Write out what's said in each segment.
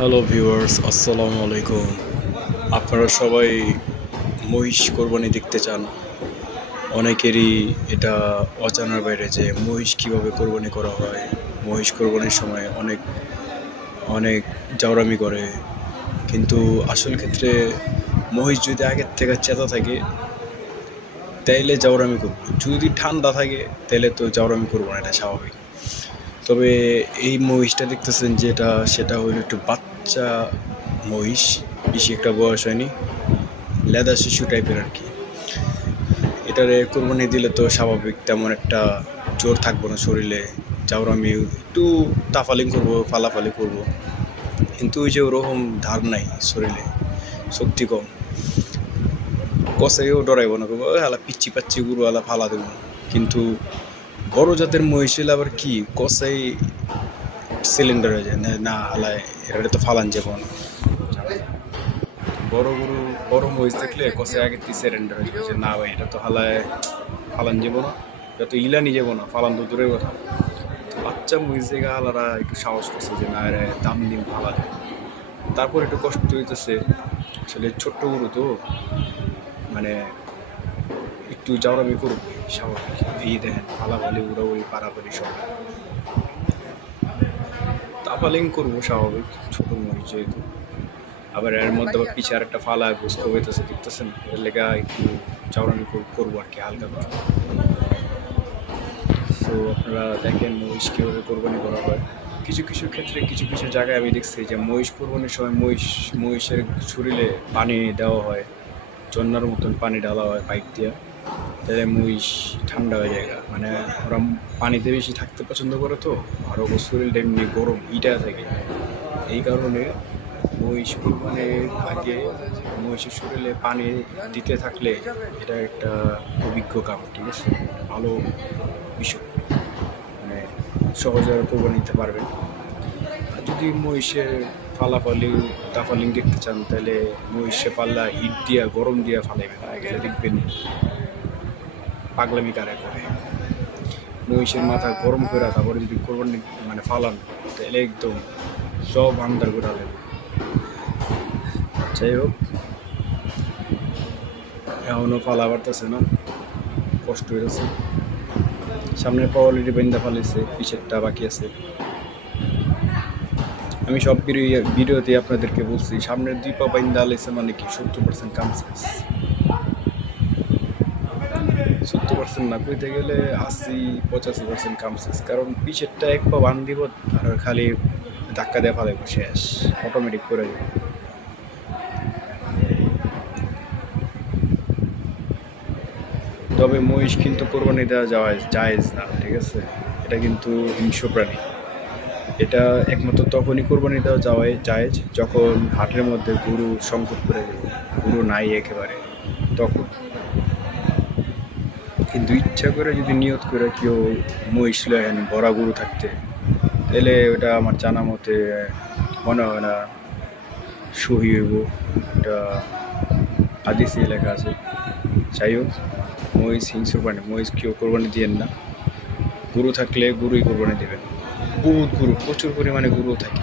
Hello viewers, আসসালামু আলাইকুম। আপনারা সবাই মহিষ কোরবানি দেখতে চান। অনেকেরই এটা অজানার বাইরে যে মহিষ কীভাবে কোরবানি করা হয়। মহিষ কোরবানির সময় অনেক অনেক জাউরামি করে, কিন্তু আসল ক্ষেত্রে মহিষ যদি আগের থেকে চেতা থাকে তাইলে জাউরামি করবো। যদি ঠান্ডা থাকে তাহলে তো জাউরামি করবো না, এটা স্বাভাবিক। তবে এই মহিষটা দেখতেছেন যেটা, সেটা হলো একটু বাচ্চা মহিষ, বেশি একটা বয়স হয়নি, লেদা শিশু টাইপের আর কি। এটারে কোরবানি দিলে তো স্বাভাবিক তেমন একটা জোর থাকবো না শরীরে, চাউরামি একটু তাফালিং করবো, ফালাফালি করবো, কিন্তু ওই যে ওরকম ধার নাই শরীরে, শক্তি কম, কষাইও ডরাইব না, করবো হালা পিচ্ছি পাচ্ছি গুরু হালা ফালা দেবো। কিন্তু বড় জাতের মহিষ হলে আবার কি কষাই সিলিন্ডার হয়ে যায়, না হালায় এটা তো ফালান যাবো না। বড় গরু, বড় মহিষ দেখলে কষে আগে সিলিন্ডার হয়ে যাবে যে না ভাই এটা তো হালায় ফালান যাবো না, এটা তো ইলানি যাবো না, ফালান তো দূরের কথা। বাচ্চা মহিষ দেখে হালারা একটু সাহস করছে যে না রে দাম দিন ফালালে। তারপর একটু কষ্ট হইতেছে, আসলে ছোট্ট গরু তো, মানে একটু জাউরামি করবে স্বাভাবিক। এই দেখেন ফালাফালি উড়াউড়ি পারাপারি সব তাপালিং করবো স্বাভাবিক, ছোট মহিষ যেহেতু। আবার এর মধ্যে আবার পিছিয়ে একটা ফালা ঘুষকো হইতেছে দেখতেছেন, এর লেগা একটু চাউরানি করবো আর কি হালকা করে। তো আপনারা দেখেন মহিষ কীভাবে কোরবানি করা হয়। কিছু কিছু ক্ষেত্রে কিছু কিছু জায়গায় আমি দেখছি যে মহিষ কোরবানির সময় মহিষের শরীরে পানি দেওয়া হয়, চন্নার মতন পানি ঢালা হয় পাইপ দিয়া, তাহলে মহিষ ঠান্ডা হয়ে যায়। মানে ওরা পানিতে বেশি থাকতে পছন্দ করে, তো আর ওর শরীরটা এমনি গরম ইটা থাকে। এই কারণে মহিষ কোরবানির আগে মহিষের শরীরে পানি দিতে থাকলে এটা একটা অভিজ্ঞ কাম, ঠিক আছে, ভালো বিষয়, মানে সহজে আর কোরবানি নিতে পারবেন। আর যদি মহিষের ফালাফালি তাফালিং দেখতে চান তাহলে মহিষে পাল্লা হিট দিয়া গরম দিয়া ফালাইবেন, গেলে দেখবেন পাগলামি কারে করে। মহিষের মাথা গরম করে তারপরে যদি কোরবানি মানে ফালান তাহলে একদম সব আন্দার করে লাগবে। যাই হোক, এখনও ফালা পারতেছে না, কষ্ট হয়েছে। সামনের পা অলরেডি বেন্দা ফালাইছে, পিছেরটা বাকি আছে। আমি সব ভিডিওতে আপনাদেরকে বলছি সামনের 2 পা বাইন্দা আলাইছে মানে কি 70% কাম শেষ। 70% না, কইতে গেলে 80-85% কাম শেষ, কারণ পিছেরটা 1 পা বান দিব আর খালি ধাক্কা দিয়ে ফালাইব, শেষ, অটোমেটিক করে যাবে। তবে মহিষ কিন্তু কোরবানি দেওয়া জায়েজ না, ঠিক আছে, এটা কিন্তু হিংস্র প্রাণী। এটা একমাত্র তখনই কোরবানি দেওয়া জায়েজ যখন হাটের মধ্যে গরু সংকট করে যাবে, গরু নাই একেবারে, তখন। কিন্তু ইচ্ছা করে যদি নিয়ত করে কেউ মহিষ লেন বড়া গরু থাকতে, তাহলে ওটা আমার জানা মতে মনে হয় না সহি হইব, এটা হাদিসে লেখা আছে। যাই হোক, মহিষ হিংস্র প্রাণী, মহিষ কেউ কোরবানি দিয়েন না। গরু থাকলে গরুই কোরবানি দেবেন। বহুত গরু, প্রচুর পরিমাণে গরু থাকে,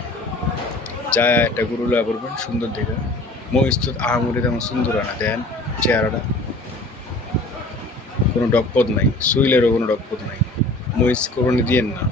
যা একটা গরু লয়া পড়বেন সুন্দর দেখে। মহিষ তো আহামরি তেমন সুন্দর হয় না, দেন চেহারাটা, কোনো ডকপথ নাই, সুইলেরও কোনো ডকপথ নাই। মহিষ কোরবানি দিয়েন না।